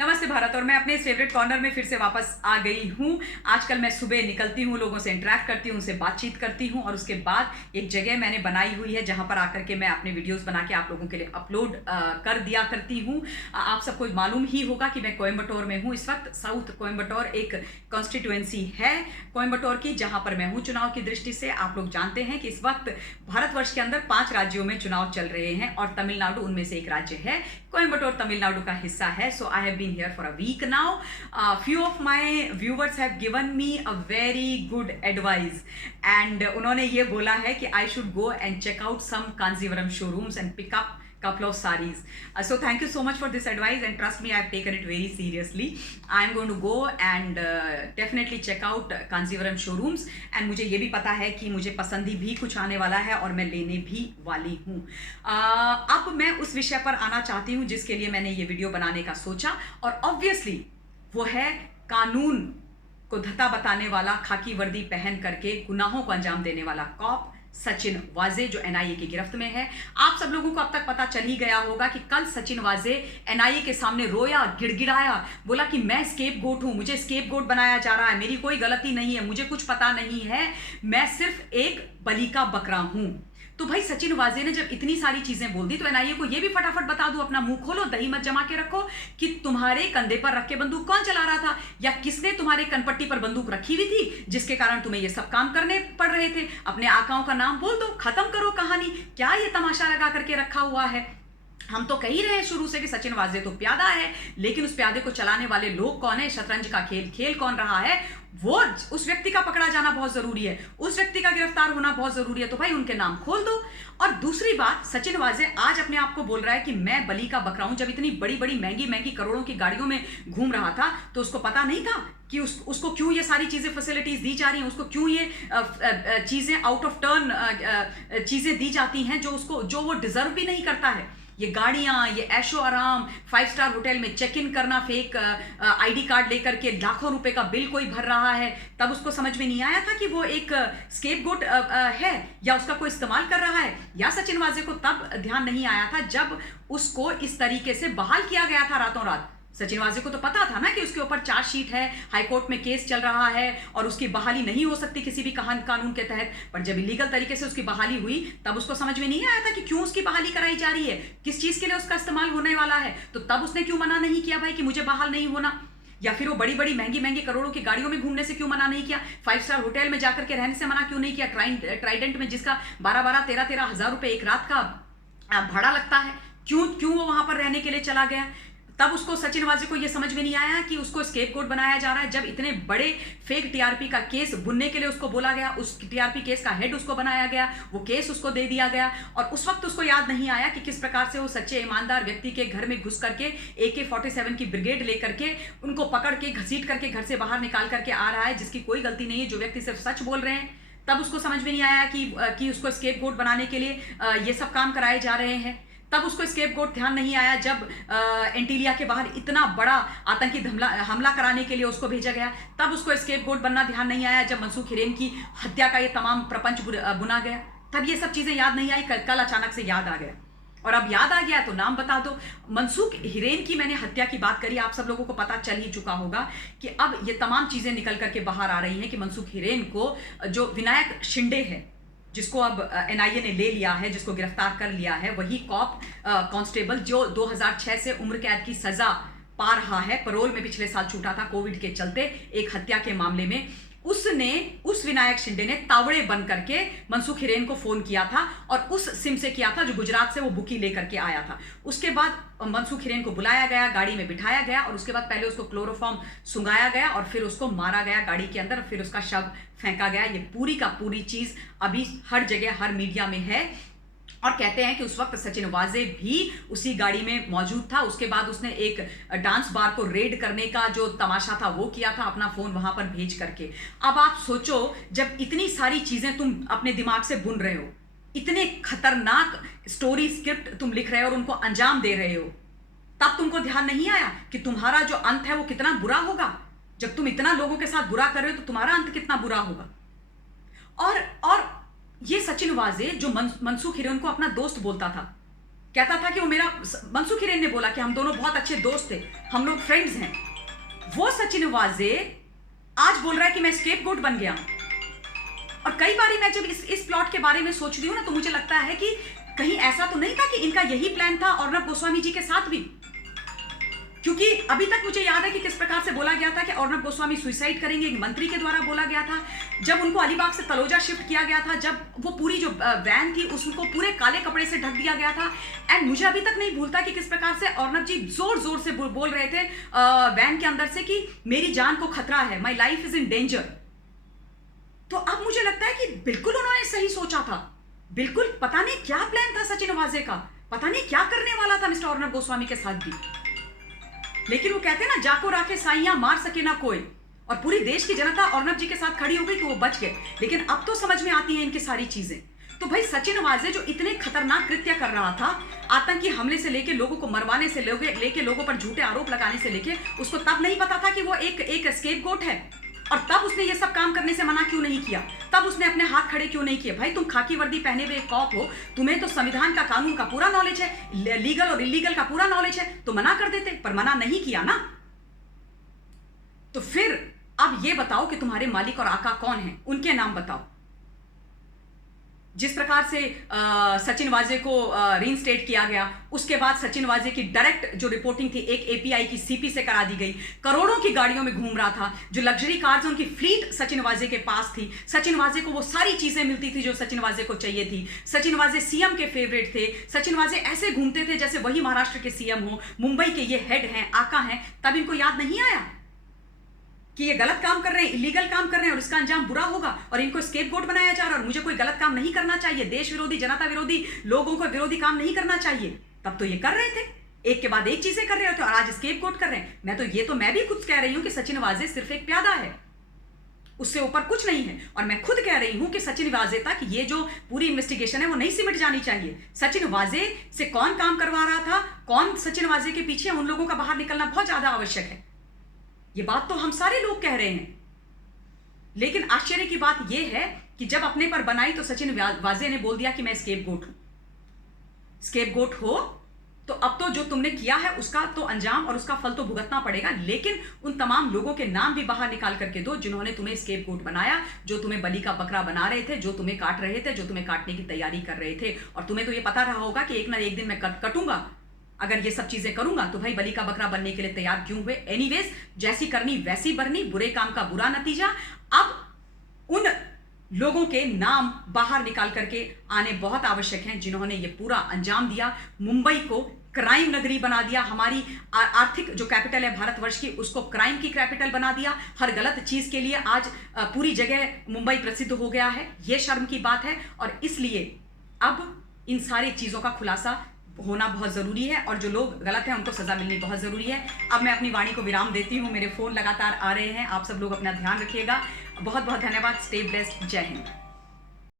नमस्ते भारत। और मैं अपने फेवरेट कॉर्नर में फिर से वापस आ गई हूँ। आजकल मैं सुबह निकलती हूँ, लोगों से इंटरेक्ट करती हूँ, उनसे बातचीत करती हूँ और उसके बाद एक जगह मैंने बनाई हुई है जहाँ पर आकर के मैं अपने वीडियोस बना के आप लोगों के लिए अपलोड कर दिया करती हूँ। आप सबको मालूम ही होगा कि मैं कोयम्बटूर में हूँ। इस वक्त साउथ कोयम्बटूर एक कॉन्स्टिट्यूएंसी है कोयम्बटूर की, जहाँ पर मैं हूँ चुनाव की दृष्टि से। आप लोग जानते हैं कि इस वक्त भारतवर्ष के अंदर 5 राज्यों में चुनाव चल रहे हैं और तमिलनाडु उनमें से एक राज्य है। कोयम्बटूर तमिलनाडु का हिस्सा है। So I have been here for a week now. Few of my viewers have given me a very good advice and उन्होंने ये बोला है कि I should go and check out some Kanzivaram showrooms and pick up couple of sarees. So thank you so much for this advice and trust me, I have taken it very seriously. I am going to go and definitely check out Kanzivaram showrooms and मुझे ये भी पता है कि मुझे पसंदी भी कुछ आने वाला है और मैं लेने भी वाली हूँ। अब मैं उस विषय पर आना चाहती हूँ जिसके लिए मैंने ये वीडियो बनाने का सोचा, और ऑब्वियसली वो है कानून को धता बताने वाला, खाकी वर्दी पहन करके गुनाहों को अंजाम देने वाला कॉप सचिन वाजे, जो एनआईए की गिरफ्त में है। आप सब लोगों को अब तक पता चल ही गया होगा कि कल सचिन वाजे एनआईए के सामने रोया, गिड़गिड़ाया, बोला कि मैं स्केप गोट हूं, मुझे स्केप गोट बनाया जा रहा है, मेरी कोई गलती नहीं है, मुझे कुछ पता नहीं है, मैं सिर्फ एक बलि का बकरा हूं। तो भाई सचिन वाजे ने जब इतनी सारी चीजें बोल दी तो एनआईए को यह भी फटाफट बता दो, अपना मुंह खोलो, दही मत जमा के रखो कि तुम्हारे कंधे पर रख के बंदूक कौन चला रहा था, या किसने तुम्हारे कनपट्टी पर बंदूक रखी हुई थी जिसके कारण तुम्हें ये सब काम करने पड़ रहे थे। अपने आकाओं का नाम बोल दो, खत्म करो कहानी। क्या ये तमाशा लगा करके रखा हुआ है? हम तो कह ही रहे हैं शुरू से कि सचिन वाजे तो प्यादा है, लेकिन उस प्यादे को चलाने वाले लोग कौन है, शतरंज का खेल खेल कौन रहा है, वो उस व्यक्ति का पकड़ा जाना बहुत जरूरी है, उस व्यक्ति का गिरफ्तार होना बहुत जरूरी है। तो भाई उनके नाम खोल दो। और दूसरी बात, सचिन वाजे आज अपने आप को बोल रहा है कि मैं बलि का बकरा हूं। जब इतनी बड़ी बड़ी महंगी महंगी करोड़ों की गाड़ियों में घूम रहा था तो उसको पता नहीं था कि उसको क्यों ये सारी चीजें फैसिलिटीज दी जा रही हैं, उसको क्यों ये चीजें आउट ऑफ टर्न चीजें दी जाती हैं जो वो डिजर्व भी नहीं करता है। ये गाड़ियां, ये ऐशो आराम, 5 स्टार होटल में चेक इन करना, फेक आईडी कार्ड लेकर के लाखों रुपए का बिल कोई भर रहा है, तब उसको समझ में नहीं आया था कि वो एक स्केपगोट है या उसका कोई इस्तेमाल कर रहा है। या सचिन वाजे को तब ध्यान नहीं आया था जब उसको इस तरीके से बहाल किया गया था रातों रात। सचिन वाजे को तो पता था ना कि उसके ऊपर चार्जशीट है, हाईकोर्ट में केस चल रहा है और उसकी बहाली नहीं हो सकती किसी भी कानून के तहत। पर जब इलीगल तरीके से उसकी बहाली हुई तब उसको समझ में नहीं आया था कि क्यों उसकी बहाली कराई जा रही है, किस चीज के लिए उसका इस्तेमाल होने वाला है। तो तब उसने क्यों मना नहीं किया भाई कि मुझे बहाल नहीं होना, या फिर वो बड़ी बड़ी महंगी महंगी करोड़ों की गाड़ियों में घूमने से क्यों मना नहीं किया, 5 स्टार होटल में जाकर के रहने से मना क्यों नहीं किया, ट्राइडेंट में जिसका 12-12, 13-13 हजार रुपए एक रात का भाड़ा लगता है, क्यों वो वहां पर रहने के लिए चला गया। तब उसको सचिन वाजे को यह समझ में नहीं आया कि उसको स्केपगोट बनाया जा रहा है। जब इतने बड़े फेक टीआरपी का केस बुनने के लिए उसको बोला गया, उस टीआरपी केस का हेड उसको बनाया गया, वो केस उसको दे दिया गया, और उस वक्त उसको याद नहीं आया कि किस प्रकार से वो सच्चे ईमानदार व्यक्ति के घर में घुस करके AK-47 की ब्रिगेड लेकर के उनको पकड़ के घसीट करके घर से बाहर निकाल करके आ रहा है, जिसकी कोई गलती नहीं है, जो व्यक्ति सिर्फ सच बोल रहे हैं। तब उसको समझ में नहीं आया कि उसको स्केपगोट बनाने के लिए ये सब काम कराए जा रहे हैं। तब उसको स्केपगोट ध्यान नहीं आया जब एंटीलिया के बाहर इतना बड़ा आतंकी हमला कराने के लिए उसको भेजा गया। तब उसको स्केपगोट बनना ध्यान नहीं आया जब मनसूख हिरेन की हत्या का ये तमाम प्रपंच बुना गया। तब ये सब चीजें याद नहीं आई, कल अचानक से याद आ गया। और अब याद आ गया तो नाम बता दो। मनसूख हिरेन की मैंने हत्या की बात करी, आप सब लोगों को पता चल ही चुका होगा कि अब ये तमाम चीजें निकल करके बाहर आ रही हैं कि मनसूख हिरेन को जो विनायक शिंदे है, जिसको अब एनआईए ने ले लिया है, जिसको गिरफ्तार कर लिया है, वही कॉप कांस्टेबल जो 2006 से उम्र कैद की सजा पा रहा है, पैरोल में पिछले साल छूटा था कोविड के चलते एक हत्या के मामले में, उस विनायक शिंदे ने तावड़े बन करके मनसूख हिरेन को फोन किया था और उस सिम से किया था जो गुजरात से वो बुकी लेकर के आया था। उसके बाद मनसूख हिरेन को बुलाया गया, गाड़ी में बिठाया गया और उसके बाद पहले उसको क्लोरोफॉर्म सुंघाया गया और फिर उसको मारा गया गाड़ी के अंदर, फिर उसका शव फेंका गया। ये पूरी का पूरी चीज अभी हर जगह हर मीडिया में है और कहते हैं कि उस वक्त सचिन वाजे भी उसी गाड़ी में मौजूद था। उसके बाद उसने एक डांस बार को रेड करने का जो तमाशा था वो किया था, अपना फोन वहां पर भेज करके। अब आप सोचो, जब इतनी सारी चीजें तुम अपने दिमाग से बुन रहे हो, इतने खतरनाक स्टोरी स्क्रिप्ट तुम लिख रहे हो और उनको अंजाम दे रहे हो, तब तुमको ध्यान नहीं आया कि तुम्हारा जो अंत है वो कितना बुरा होगा। जब तुम इतना लोगों के साथ बुरा कर रहे हो तो तुम्हारा अंत कितना बुरा होगा। और ये सचिन वाजे जो मनसूख हिरेन को अपना दोस्त बोलता था, कहता था कि वो मेरा, मनसुख हिरेन ने बोला कि हम दोनों बहुत अच्छे दोस्त थे, हम लोग फ्रेंड्स हैं। वो सचिन वाजे आज बोल रहा है कि मैं स्केपगोट बन गया। और कई बार मैं जब इस प्लॉट के बारे में सोचती हूँ ना, तो मुझे लगता है कि कहीं ऐसा तो नहीं था कि इनका यही प्लान था अर्नब गोस्वामी जी के साथ भी। क्योंकि अभी तक मुझे याद है कि किस प्रकार से बोला गया था कि अर्नब गोस्वामी सुसाइड करेंगे, एक मंत्री के द्वारा बोला गया था। जब उनको अलीबाग से तलोजा शिफ्ट किया गया था, जब वो पूरी जो वैन थी उसको पूरे काले कपड़े से ढक दिया गया था। एंड मुझे अभी तक नहीं भूलता कि किस प्रकार से अर्नब जी जोर जोर से बोल रहे थे वैन के अंदर से कि मेरी जान को खतरा है, my life is in danger. तो अब मुझे लगता है कि बिल्कुल उन्होंने सही सोचा था। बिल्कुल पता नहीं क्या प्लान था सचिन वाजे का, पता नहीं क्या करने वाला था मिस्टर अर्नब गोस्वामी के साथ भी। लेकिन वो कहते हैं ना, जाको राखे साइयां मार सके ना कोई। और पूरी देश की जनता अर्नब जी के साथ खड़ी हो गई तो वो बच गए। लेकिन अब तो समझ में आती हैं इनकी सारी चीजें। तो भाई सचिन वाजे जो इतने खतरनाक कृत्य कर रहा था, आतंकी हमले से लेके लोगों को मरवाने से लेके लोगों पर झूठे आरोप लगाने से लेके, उसको तब नहीं पता था कि वो एक स्केपगोट है। और तब उसने ये सब काम करने से मना क्यों नहीं किया? तब उसने अपने हाथ खड़े क्यों नहीं किए? भाई तुम खाकी वर्दी पहने हुए एक कॉप हो, तुम्हें तो संविधान का, कानून का पूरा नॉलेज है, लीगल और इलीगल का पूरा नॉलेज है, तो मना कर देते, पर मना नहीं किया ना। तो फिर अब ये बताओ कि तुम्हारे मालिक और आका कौन है, उनके नाम बताओ। जिस प्रकार से सचिन वाजे को रीइंस्टेट किया गया, उसके बाद सचिन वाजे की डायरेक्ट जो रिपोर्टिंग थी एक एपीआई की सीपी से करा दी गई। करोड़ों की गाड़ियों में घूम रहा था, जो लग्जरी कार्स उनकी फ्लीट सचिन वाजे के पास थी। सचिन वाजे को वो सारी चीजें मिलती थी जो सचिन वाजे को चाहिए थी। सचिन वाजे सीएम के फेवरेट थे। सचिन वाजे ऐसे घूमते थे जैसे वही महाराष्ट्र के सीएम हो, मुंबई के ये हेड हैं, आका हैं। तब इनको याद नहीं आया कि ये गलत काम कर रहे हैं, इलीगल काम कर रहे हैं और इसका अंजाम बुरा होगा, और इनको स्केपगोट बनाया जा रहा है और मुझे कोई गलत काम नहीं करना चाहिए, देश विरोधी, जनता विरोधी, लोगों को विरोधी काम नहीं करना चाहिए। तब तो ये कर रहे थे, एक के बाद एक चीजें कर रहे होते, और आज स्केपगोट कर रहे हैं। मैं भी खुद कह रही हूं कि सचिन वाजे सिर्फ एक प्यादा है, उससे ऊपर कुछ नहीं है। और मैं खुद कह रही हूं कि सचिन वाजे तक ये जो पूरी इन्वेस्टिगेशन है वो नहीं सिमट जानी चाहिए। सचिन वाजे से कौन काम करवा रहा था, कौन सचिन वाजे के पीछे, उन लोगों का बाहर निकलना बहुत ज्यादा आवश्यक है। ये बात तो हम सारे लोग कह रहे हैं। लेकिन आश्चर्य की बात यह है कि जब अपने पर बनाई तो सचिन वाजे ने बोल दिया कि मैं स्केपगोट हूं। स्केपगोट हो तो अब तो जो तुमने किया है उसका तो अंजाम और उसका फल तो भुगतना पड़ेगा। लेकिन उन तमाम लोगों के नाम भी बाहर निकाल करके दो जिन्होंने तुम्हें स्केपगोट बनाया, जो तुम्हें बलि का बकरा बना रहे थे, जो तुम्हें काट रहे थे, जो तुम्हें काटने की तैयारी कर रहे थे। और तुम्हें तो ये पता रहा होगा कि एक ना एक दिन मैं कटूंगा। अगर ये सब चीजें करूंगा तो भाई बलि का बकरा बनने के लिए तैयार क्यों हुए? एनीवेज, जैसी करनी वैसी भरनी, बुरे काम का बुरा नतीजा। अब उन लोगों के नाम बाहर निकाल करके आने बहुत आवश्यक हैं जिन्होंने ये पूरा अंजाम दिया, मुंबई को क्राइम नगरी बना दिया, हमारी आर्थिक जो कैपिटल है भारतवर्ष की उसको क्राइम की कैपिटल बना दिया। हर गलत चीज के लिए आज पूरी जगह मुंबई प्रसिद्ध हो गया है। यह शर्म की बात है और इसलिए अब इन सारी चीजों का खुलासा होना बहुत जरूरी है और जो लोग गलत हैं उनको सजा मिलनी बहुत जरूरी है। अब मैं अपनी वाणी को विराम देती हूँ, मेरे फोन लगातार आ रहे हैं। आप सब लोग अपना ध्यान रखिएगा। बहुत बहुत धन्यवाद। Stay blessed. जय हिंद।